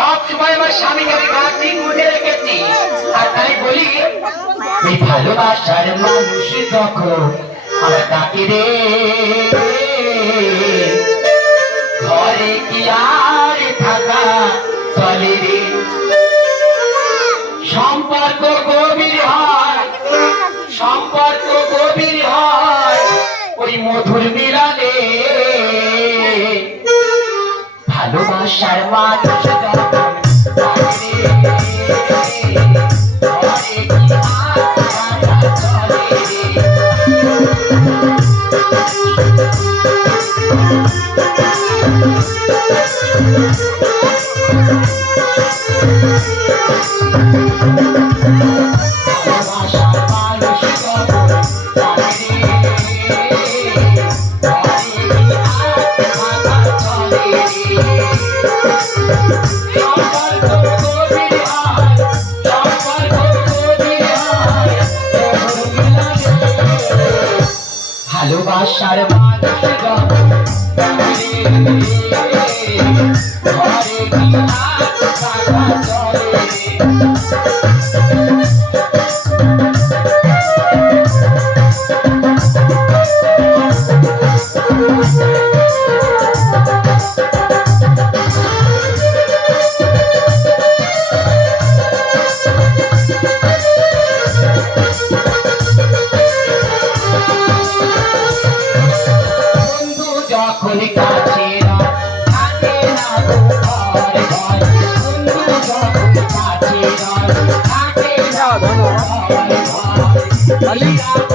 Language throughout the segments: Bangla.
সব সময় আমার স্বামীকে আমি গাছি বুঝে রেখেছি। আর তাই বলি, এই ভালোবাসার মানুষ যখন আমার ডাকে রে, ঘরে কি আর থাকা চলে রে? সম্পর্ক গভীর হয়, সম্পর্ক গভীর হয়, ওই মধুর মিলনে। ভালোবাসার মানুষ যখন থাকে রাতে এক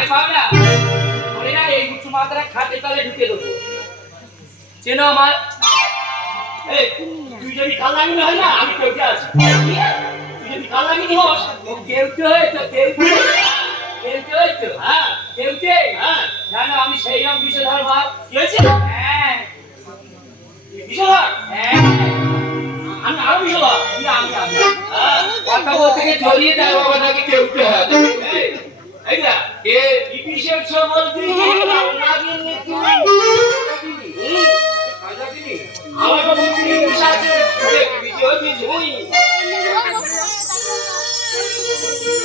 ভয় পাও না না এই উঁচু মাত্রা খাতে তলে ঢুকে দেবো। চেনো আমার? তুই যদি কাল লাগিনি হয় না আমি কেউকে আছি। তুই যদি কাল লাগিনি হস ও কেউতে হয়েছে কেউতে কেউতে হয়েছে? হ্যাঁ। কেউতে হ্যাঁ। জানো আমি সেই রকম বিষধর ভাব। কি হয়েছে? হ্যাঁ। বিষধর হ্যাঁ। আমি আরও বিষধর আমি আমি হ্যাঁ। কথা বলতে গিয়ে জড়িয়ে দেয় বাবা নাকি কেউতে হয় এই, এই না এ ইপিসের তুই লাগিনি তুই আমার তো মুক্তি আছে। দিস ওই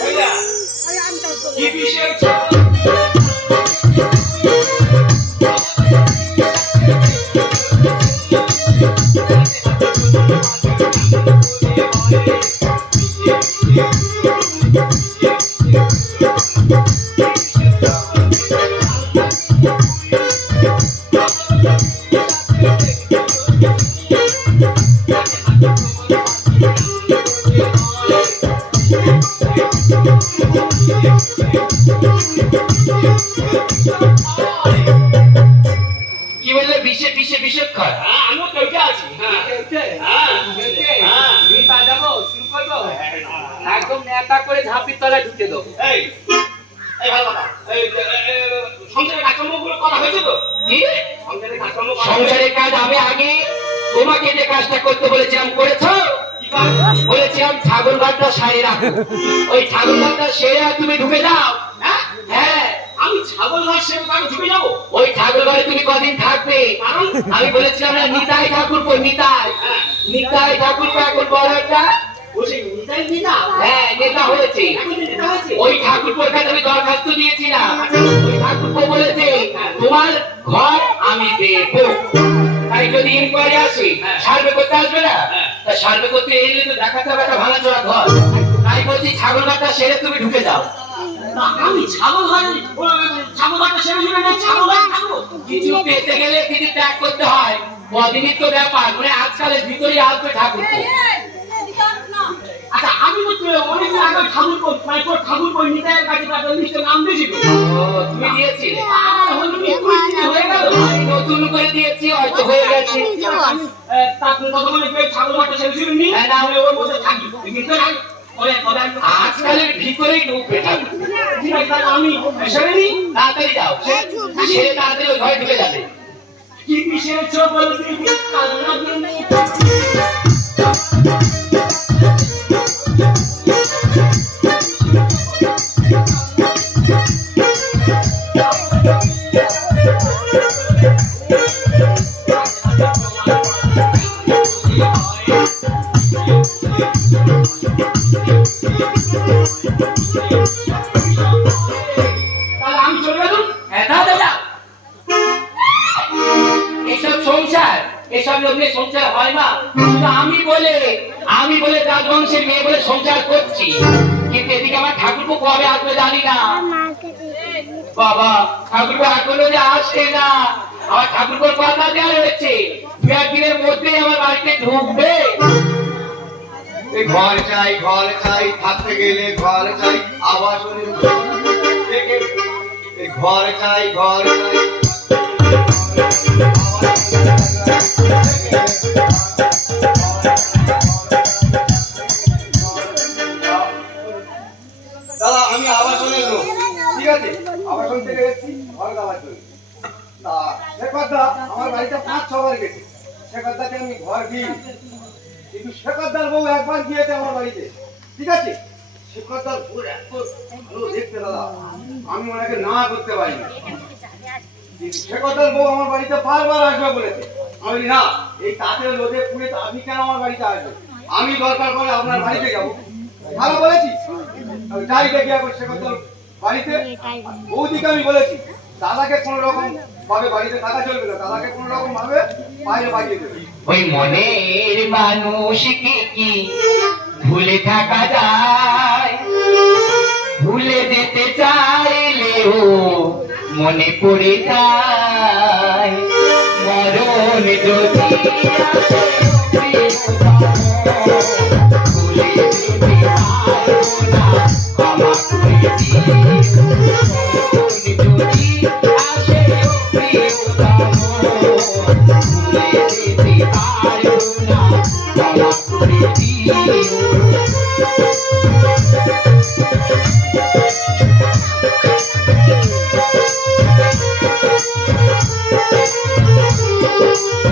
এই না ইপিসের সবল বলেছিলাম ছাগল ঘরটা সারে রাখো। ওই ছাগল ঘরটা সেরে তুমি ঢুকে যাও। হ্যাঁ? হ্যাঁ। আমি ছাগল ঘর সেরে আমি ঢুকে যাব? ওই ছাগল ঘরে তুমি কদিন থাকবে? কারণ? আমি বলেছিলাম না নিতাই ঠাকুর নিতাই। হ্যাঁ। নিতাই ঠাকুর এখন বড় একটা হ্যাঁ নেতা হয়েছে। এখন নেতা হয়েছে? ওই ঠাকুরপোর কাছে আমি দরখাস্ত দিয়েছিলাম। ওই ঠাকুরপো বলেছে তোমার ঘর আমি দেবো। তাই যদি ইনকোয়ারি আসে। হ্যাঁ। সার্ভে করতে আসবে না? হ্যাঁ। তা সার্ভে করতে এলে তো দেখাতে হবে একটা ভাঙা চোরা ঘর। তাই বলছি ছাগল ঘরটা সেরে তুমি ঢুকে যাও। আমি ছাগল ঘরে ছাগল ঘরটা সেরে শুনে নেই ছাগল কিছু পেতে গেলে কিছু ত্যাগ করতে হয়। কদিনই তো ব্যাপার মানে আজকালের ভিতরেই আসবে ঠাকুর আচ্ছা আমি তো তো অনেকদিন আগে ঠাকুর মানে তোর ঠাকুর কই নিতাইয়ের কাছে তাদের লিস্টে নাম দিয়েছিল তুমি দিয়েছিলে। আমার হয়ে গেল। নতুন করে দিয়েছি হয়তো হয়ে গেছে তারপরে ছাগল শুনে হ্যাঁ, না। ওর মধ্যে থাকি। কিন্তু আমি আজকালের ভিতরেই আছে তাহলে আমি সেরে নি। তাড়াতাড়ি যাও। সে তাড়াতাড়ি ওই ঘরে ঢুকে যাবে। কি বিশেষ সেরেছো বলো আমার ঠাকুরপো কবে আসবে জানি বাবা, ঠাকুরপো এখনও আসছে না। আমার ঠাকুরপোর কথা দেওয়া হয়েছে দু একদিনের মধ্যেই আমার বাড়িতে ঢুকবে। এই ঘর চাই ঘর চাই, থাকতে গেলে ঘর চাই আবাসনের ঘর চাই ঘর চাই। আমি ঠিক আছে? ঘর তা আমার বাড়িতে পাঁচ ছবার গেছে। শেখরদাকে আমি ঘর দিই। কিন্তু শেখরদার বউ একবার গিয়েছে আমার বাড়িতে। ঠিক আছে? শেখরদার বউ এত ভালো দেখতে দাদা। আমি ওনাকে না করতে কিন্তু শেখরদার বউ আমার বাড়িতে বারবার আসবে বলেছে। আমি না, এই তাঁতের রোদে পুড়ে আপনি কেন আমার বাড়িতে আসবেন? আমি দরকার পড়ে আপনার বাড়িতে যাব। ভালো বলেছি আমি যাই দেখি এখন শেখরদার বাড়িতে। বৌদিকে আমি বলেছি দাদাকে কোনো রকম ভাবে বাড়িতে থাকা চলবে না। দাদাকে কোনো রকম ভাবে বাইরে পাঠিয়ে দেবে। ওই মনের মানুষকে কি ভুলে থাকা যায়? ভুলে যেতে চাইলেও মনে পড়ে যায়। মরণ যদি ক্ষমা করে দিও।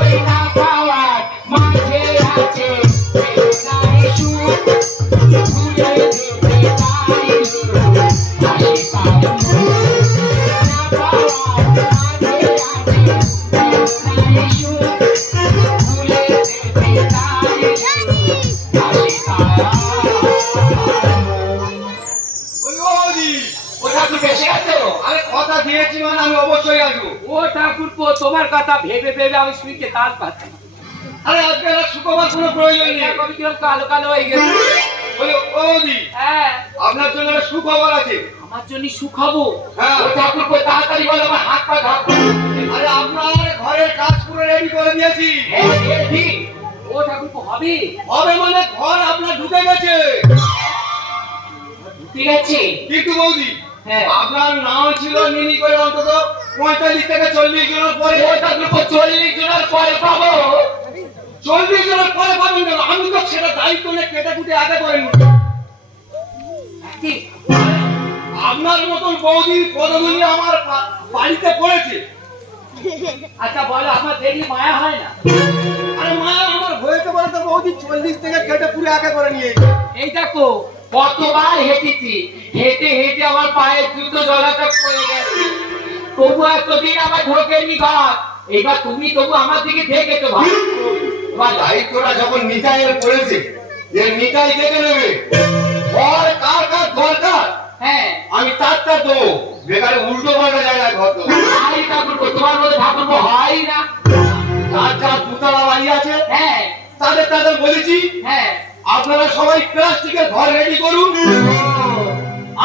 ওই না আমি পাচ্ছি আরে কোনো প্রয়োজন নেই। এখন কীরকম কালো কালো হয়ে গেছে। হ্যাঁ। আপনার জন্য একটা সুখবর আছে। আমার জন্য হ্যাঁ। ঠাকুর কই তাড়াতাড়ি বলো আমার হাত পা আরে আপনার ঘরের কাজ পুরো রেডি করে দিয়েছি। ও ঠাকুরপো হবে? হবে মানে ঘর আপনার ঢুকে গেছে। ঠিক আছে কিন্তু বৌদি হ্যাঁ আপনার নাম ছিল মিনি করে অন্তত পঁয়তাল্লিশ থেকে চল্লিশ জনের পরে। চল্লিশ জনের পরে পাবো। চল্লিশ জনের পরে পাবেন কেন আমি তো সেটা দায়িত্ব নিয়ে কেটে কুটে আগে করেন কি? আপনার মতন বৌদির পদগুলি আমার বাড়িতে পড়েছে। আচ্ছা বলো আমার দেখলি মায়া হয় না? আরে মায়া আমার হয়েছে বলে তো বৌদি চল্লিশ থেকে কেটে পুরো আগে করে নিয়ে। এই দেখো কতবার হেঁটেছি? হেঁটে হেঁটে আমার পায়ে জুতো জলাটা পড়ে গেছে। তবু এতদিন আমার ঢোকেনি ঘর। এবার তুমি তবু আমার দিকে দেখেছ ভাই তোমার দায়িত্বটা যখন নিতাইয়ের পড়েছে যে নিতাই দেখে নেবে। ঘর কার কার দরকার হ্যাঁ। আমি তার তার দেবো। বেকারে উল্টো পাল্টা জায়গায় ঘর দেবো। আরে ঠাকুর তোমার মধ্যে ঠাকুর হয় না। যার যার দুতলা বাড়ি আছে হ্যাঁ। তাদের তাদের বলেছি হ্যাঁ। আপনারা সবাই প্লাস্টিকের ঘর রেডি করুন।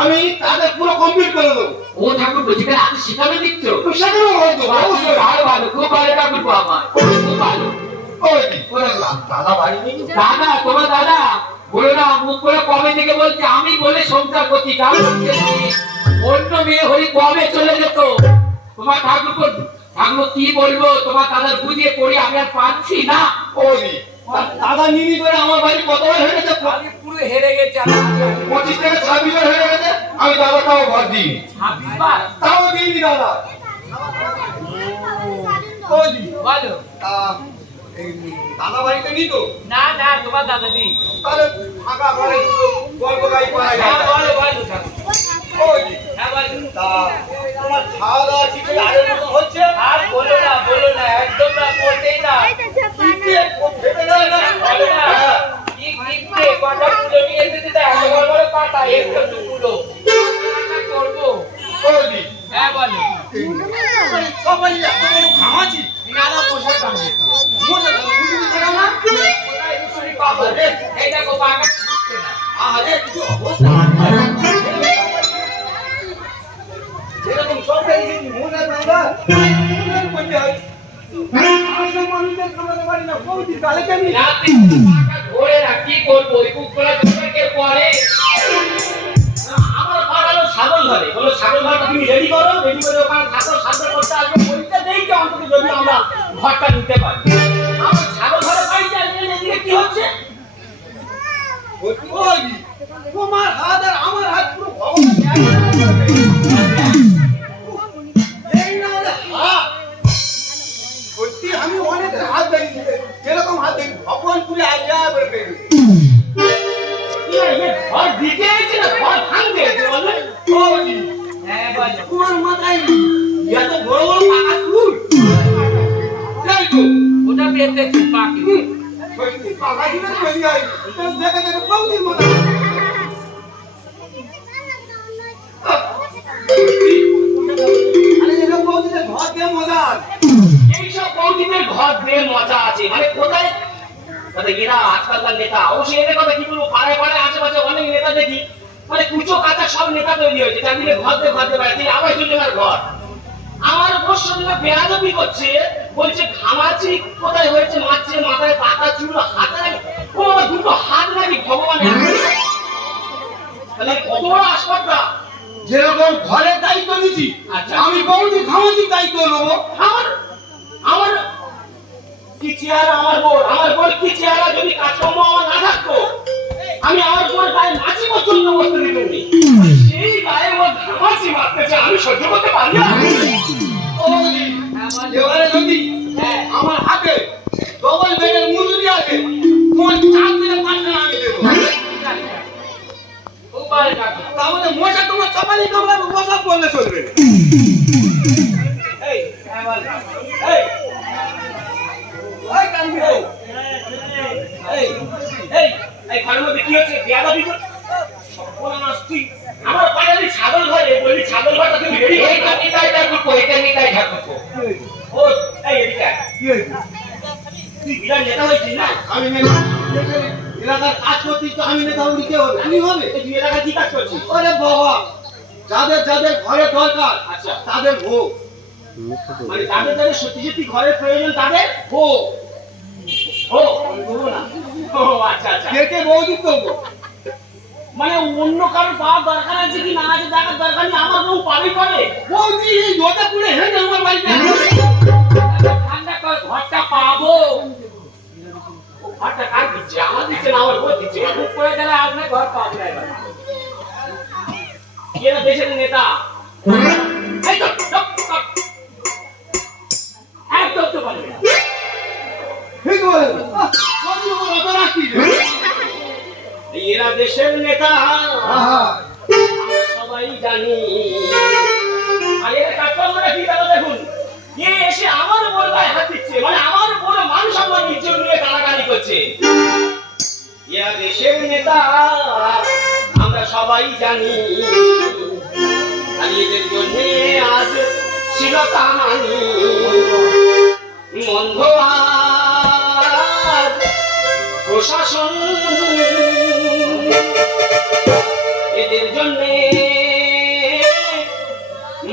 আমি তাদের পুরো কমপ্লিট করে দেবো। ও ঠাকুর বলছি আপনি শিখাবে দিচ্ছ ঘর দেবো ভালো। ভালো খুব ভালো ঠাকুর আমার। খুব ভালো। ওই কি, ওরা দাদা বাড়ি নেই। দাদা তোমার দাদা বলো না মুখ করে কবে থেকে বলছে আমি বলে সংসার করছি অন্য মেয়ে হলে কবে চলে যেত? তোমার ঠাকুর ঠাকুর কি বলব? তোমার দাদার বুঝিয়ে পড়ি আমি আর পাচ্ছি না। ওই দাদা নিনি করে আমার বাড়ি কতবার হয়ে গেছে? আমি পুরো হেরে গেছি পঁচিশ থেকে ছাব্বিশ বার হয়ে গেছে আমি দাদা তাও ঘর দিই ছাব্বিশ বার? তাও দিইনি দাদা। বলো। দাদা বাড়িতে নি তো? না না তোমার দাদা নেই। তাহলে ফাঁকা ঘরে গল্প গাই করা হ্যাঁ যায় বলো বলো। ঠাকুর হ্যাঁ বলো। তোমার খাওয়া দাওয়া ঠিক আগের মতো হচ্ছে? আর বলো না বলো না একদম এই বড় আসপাতটা যেরকম ঘরের দায়িত্ব নিচ্ছি। আমি বৌদি খামাজির দায়িত্ব নেব। আমার আমার কি চেহারা আমার বোর আমার বোর কি চেহারা যদি কাজকর্ম আমার না থাকতো আমি আমার বোর গায়ে নাচি পছন্দ করতে সেই গায়ে ও ঘামাচি মারতেছে আমি সহ্য করতে পারি না। এবারে যদি হ্যাঁ। আমার হাতে ডবল বেডের মজুরি আছে তোমার চার থেকে পাঁচ আমি দেবো। তাহলে মশা তোমার চাপালি কামড়াবে মশা বললে চলবে। এই বলো এই। ওই কানবি তো এই এই এই ঘরের মধ্যে কি হচ্ছে? বেয়াদবি কর সর্বনাশ তুই আমার পাড়ালি ছাগল ঘরে বলি ছাগল ঘরটা তুমি রেডি হয়ে এইটা নিতাই ঠাকুর এটা নিতাই ঠাকুর। ও এই এদিকে কি হয়েছে? তুই বিরাট নেতা হয়েছিস না? আমি নেতা এলাকার কাজ করছি তো আমি নেতা আমি হবে এই তুই এলাকায় কি কাজ করছিস ওরে বাবা। যাদের যাদের ঘরে দরকার আচ্ছা। তাদের ভোগ। মানে যাদের যাদের সত্যি সত্যি ঘরের প্রয়োজন তাদের ভোগ। ও দেবো না। ও আচ্ছা আচ্ছা। বৌদি দেবো মানে অন্য কারও পাওয়ার দরকার আছে কি না আছে দেখার দরকার নেই আমার বউ পাবে পাবে বৌদি এই জোটা পুড়ে হেঁটে আমার বাড়িতে ঠান্ডা ঘরটা পাবো। ঘরটা কার দিচ্ছে আমার দিচ্ছে না আমার বউ দিচ্ছে। খুব করে গেলে আপনার ঘর পাবো না। এবার এরা দেশের নেতা। একদম তো পারবে না ঠিক বলে রাখি এরা দেশের নেতা। সবাই জানি। আর এর কাজকর্মটা কি দাদা দেখুন এ এসে আমার উপরে গায়ে হাত দিচ্ছে মানে আমার উপরে মান সম্মান ইজ্জত নিয়ে গালাগালি করছে। ইয়া দেশের নেতা, আমরা সবাই জানি আমি এদের জন্য আজ ছিল তাহানি মন্ধ প্রশাসন, এদের জন্যে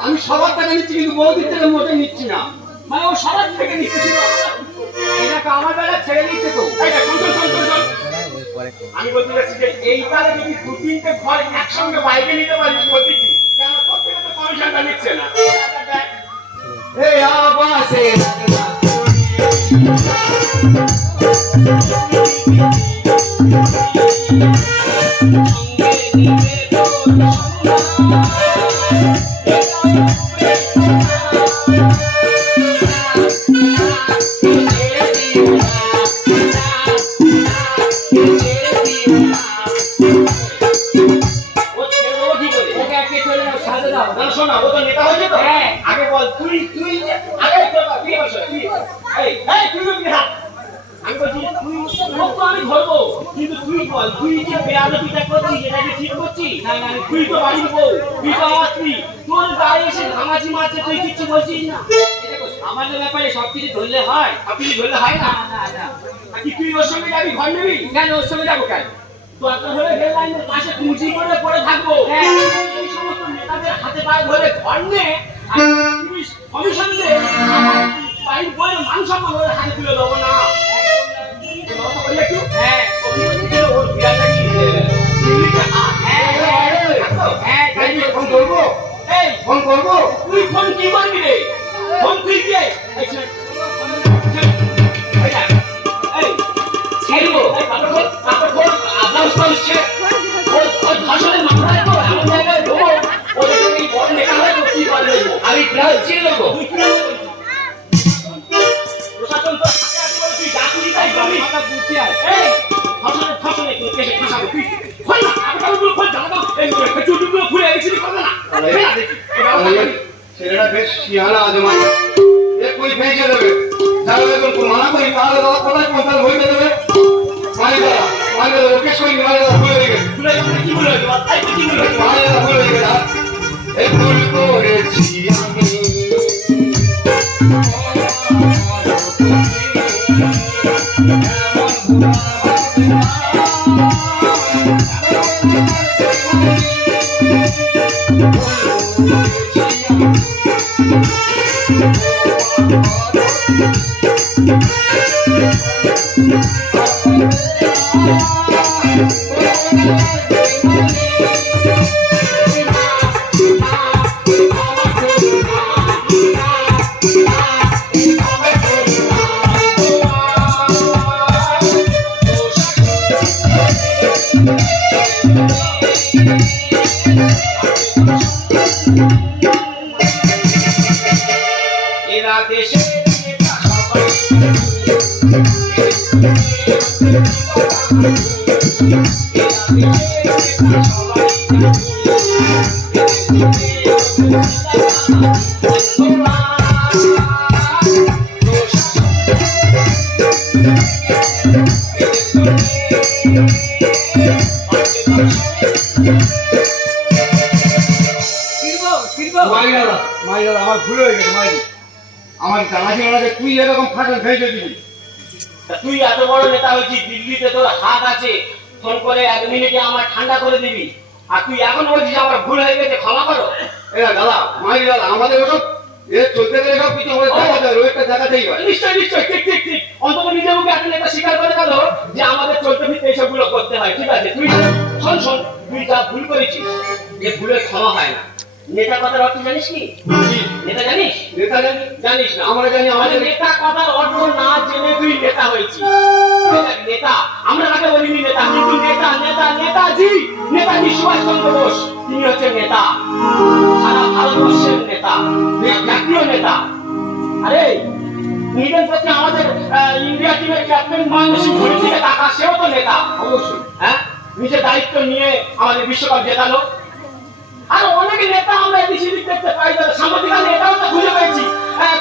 আমি সবার টাকা নিচ্ছি কিন্তু বৌদির থেকে মোটে নিচ্ছি না মানে ও সবার থেকে নিচ্ছি আমার বেলা ছেড়ে দিচ্ছে তো আমি বলতে চাচ্ছি যে এইবারে যদি দু তিনটে ঘর একসঙ্গে বাইকে নিতে পারি বলতে কেন তোর কমিশনটা নিচ্ছে না এই। আবাসে ধর্মে কমিশনদের বাইর বইয়ের মান সম্মান হাতে তুলে দেবো না। ফোন করব? তুই ফোন কি করবি আমি প্রায় ছিল লোক প্রশাসন তো তুই ডাকুরি তাই করবি। কথা বুঝতে আয় এই ফসলে ফসলে কেটে ফাঁসাবো। তুই খোল না আগে বল খোল জানো এই চুটুগুলো ওকে সই আমার ভুল হয়ে গেছে মাই আমার জানা ছিল না যে, তুই এরকম ফাটল ফেঁকে দিবি তুই এত বড় নেতা হয়েছিস দিল্লিতে তোর হাত আছে। ফোন করে এক মিনিটে আমার ঠান্ডা করে দিবি। আর তুই এখন বলছিস আমার ভুল হয়ে গেছে ক্ষমা করো। দাদা মাই দাদা আমাদের ওসব এ চলতে গেলে সব কিছু আমাদের দেখাতে রোহিতটা দেখাতেই হয়। নিশ্চয় নিশ্চয় ঠিক ঠিক ঠিক। অন্তত নিজের মুখে একটা নেতা স্বীকার করে গেল যে আমাদের চলতে ফিরতে এইসবগুলো করতে হয় ঠিক আছে? তুই শোন শোন তুই যা ভুল করেছিস যে ভুলের ক্ষমা হয় না। নেতা কথার অর্থ জানিস কি? নেতা জানিস? নেতা জানিস না আমরা জানি আমাদের নেতা কথার অর্থ না জেনে তুই নেতা হয়েছিস। দেখ, নেতা আমরা তাকে বলিনি নেতা? কিন্তু নেতা? নেতা নেতাজি? নেতাজি সুভাষচন্দ্র বোস? তিনি হচ্ছে নেতা। সারা ভারতবর্ষের নেতা। জাতীয় নেতা। আরে নিবেদন করছে আমাদের ইন্ডিয়া টিমের ক্যাপ্টেন মহেন্দ্র সিং ধোনির দিকে তাকা সেও তো নেতা। অবশ্যই। হ্যাঁ? নিজের দায়িত্ব নিয়ে আমাদের বিশ্বকাপ জেতালো। আর অনেক নেতা আমরা এদিক দেখতে পাই, যারা সাংবাদিকালে এটাও তো খুঁজে পেয়েছি।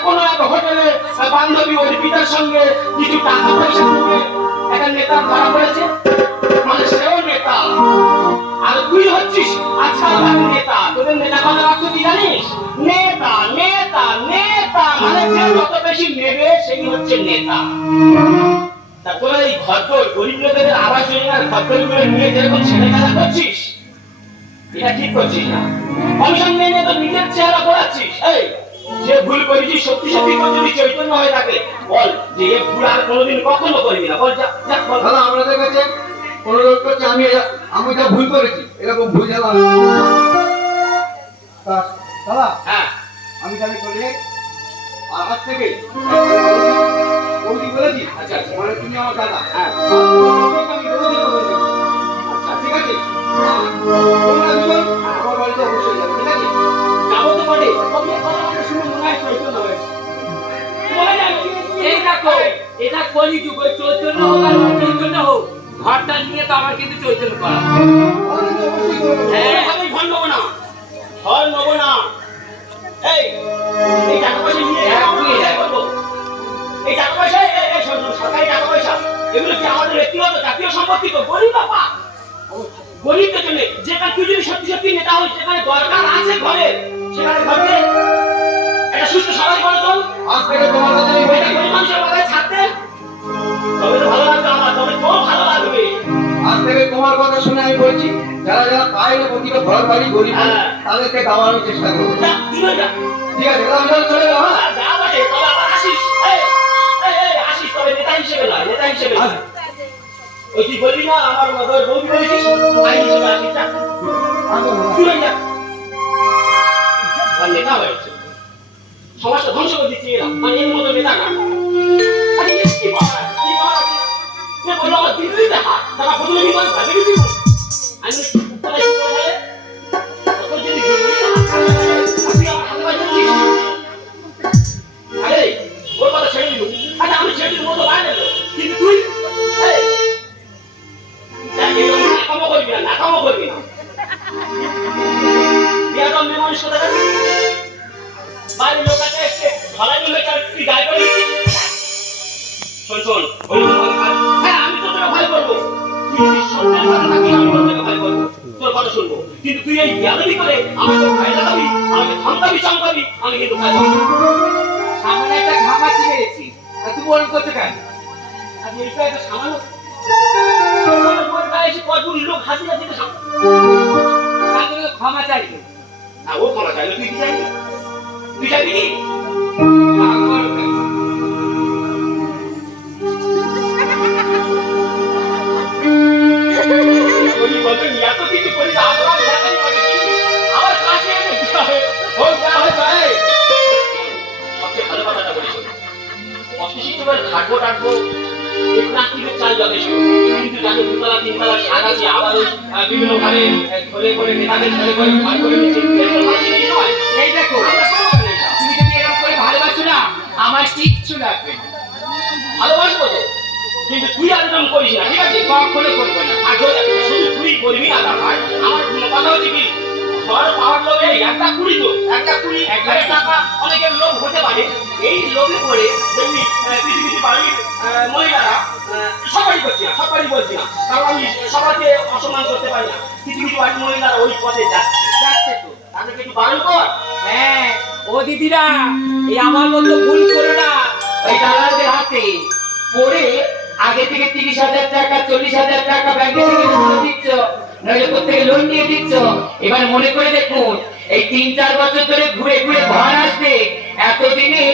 কোনো এক হোটেলে বান্ধবী অর্পিতার সঙ্গে কিছু টাকা পয়সা দিয়ে একটা নেতা ধরা পড়েছে। মানে সেও নেতা। আর তুই হচ্ছিস আজকাল নেতা। তোদের নেতা কথার অর্থ কি জানিস? নেতা নেতা নেতা। মানে যে যত বেশি নেবে, সেই হচ্ছে নেতা। তা তোরা এই ঘরদোর গরিব লোকেদের আবাস যোজনার ঘরদোরগুলো নিয়ে যেরকম ছেলে খেলা করছিস এটা ঠিক করছিস না? কমিশন নিয়ে নিয়ে তো নিজের চেহারা পড়াচ্ছিস? এই যে ভুল করেছিস সত্যি সত্যি তোর যদি চৈতন্য হয়ে থাকে বল যে এ ভুল আর কোনোদিন কখনো করবি না। বল যা যা বল। দাদা আমাদের কাছে অনুরোধ করছি আমি আমি যা ভুল করেছি। এরকম ভুল যেন দাদা হ্যাঁ। আমি তাহলে চলে যাই। আর আজ থেকে। বৌদি বলেছি আচ্ছা আচ্ছা। মানে তুমি আমার দাদা। হ্যাঁ। আচ্ছা ঠিক আছে। হয় চৈতন্য হয়েছে বলে যাবে এই দেখো এটা কলি যুগ চৈতন্য হোক আর চৈতন্য হোক ঘরটা নিয়ে তো আমার কিন্তু চৈতন্য করা। আমি হ্যাঁ ঘর নেব না। ঘর নেব না। এই এই পয়সা নিয়ে হ্যাঁ, পয়সা সরকারি টাকা পয়সা এগুলো কি আমাদের ব্যক্তিগত জাতীয় সম্পত্তি তো? গরিব বাবা গরিবদের জন্য যেখানে তুই যদি সত্যি সত্যি নেতা হই যেখানে দরকার আছে ঘরে সেখানে ঘরকে একটা সুস্থ সবাই করে তোল। আজ থেকে তোমার আমি এটা গরিব মানুষের মাথায় ছাড়তে তবে তো ভালো লাগবে আমার তবে তোর ভালো লাগবে। আজ থেকে তোমার কথা শুনে আমি বলছি যারা যারা পায় না প্রতিটা ঘর বাড়ি গরিব হ্যাঁ। তাদেরকে দাবানোর চেষ্টা করব ঠিক আছে তাহলে চলে যাব হ্যাঁ? যা বটে তবে আবার আসিস। এই আসিস তবে নেতা হিসেবে না নেতা হিসেবে না। ওই তুই বললি না, আমার মতো বৌদি বলেছিস আমি হিসেবে আসিস যা। শুনে যা আর নেতা হয়েছে। সমাজটা ধ্বংস করে দিচ্ছি এরা। মানে এর মতো নেতা না আরে এ কি বলা কি বলা এ বলল আমার দিল্লিতে হাত তারা প্রথমে বিমান ভাবে দিবি আমি তোর এত কিছু করি না আমার দেখাই পারে আমার কাছে এনে কি হবে? ও যা হয় যায় সবচেয়ে ভালো কথাটা বলি অশিক্ষিত করে খাটবো টাটবো এই চাল যথেষ্ট কিন্তু জানো দুতলা তিনতলা সাত আছে আবার বিভিন্ন ভাবে ধরে করে নেতাদের ধরে করে ভয় করে নিচ্ছে এগুলো ভালো জিনিস নয়? এই দেখো আমরা করব কেন এটা? তুমি যদি এরকম করে ভালোবাসো না আমার কিচ্ছু লাগবে ভালোবাসবো তো? কিন্তু তুই আবেদন করিস না। ঠিক আছে? কখনো করব না। আর শুধু তুই করবি না ব্যাপার আমার কথা হচ্ছে কি? ধর পাওয়ার লোভে একটা কুড়ি তো। একটা কুড়ি এক লাখ। টাকা অনেকের লোভ হতে পারে। এই লোভে পড়ে দেখবি কিছু বাড়ির মহিলারা সবারই করছি না সবারই বলছি না। কারণ আমি সবাইকে অসম্মান করতে পারি না। কিছু কিছু বাড়ির মহিলারা ওই পথে যাচ্ছে। যাচ্ছে তো। তাদেরকে একটু বারণ কর? হ্যাঁ। ও দিদিরা এই আমার মতো ভুল করো না। ওই দালালদের হাতে পড়ে আগে থেকে তিরিশ হাজার টাকা, চল্লিশ হাজার টাকা ব্যাংকে দিচ্ছ, নইলে প্রত্যেকে লোন নিয়ে দিচ্ছ? এবার মনে করে দেখুন, এই তিন চার বছর ধরে ঘুরে ঘুরে ঘর আসবে। এতদিনে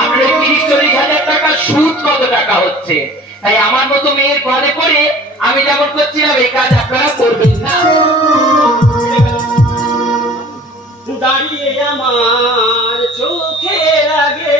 আপনার তিরিশ, চল্লিশ হাজার টাকা সুদ কত টাকা হচ্ছে? তাই আমার মতো মেয়ের ঘরে করে আমি যেমন করছিলাম, এই কাজ আপনারা করবেন না। দাঁড়িয়ে আমার চোখে লাগে।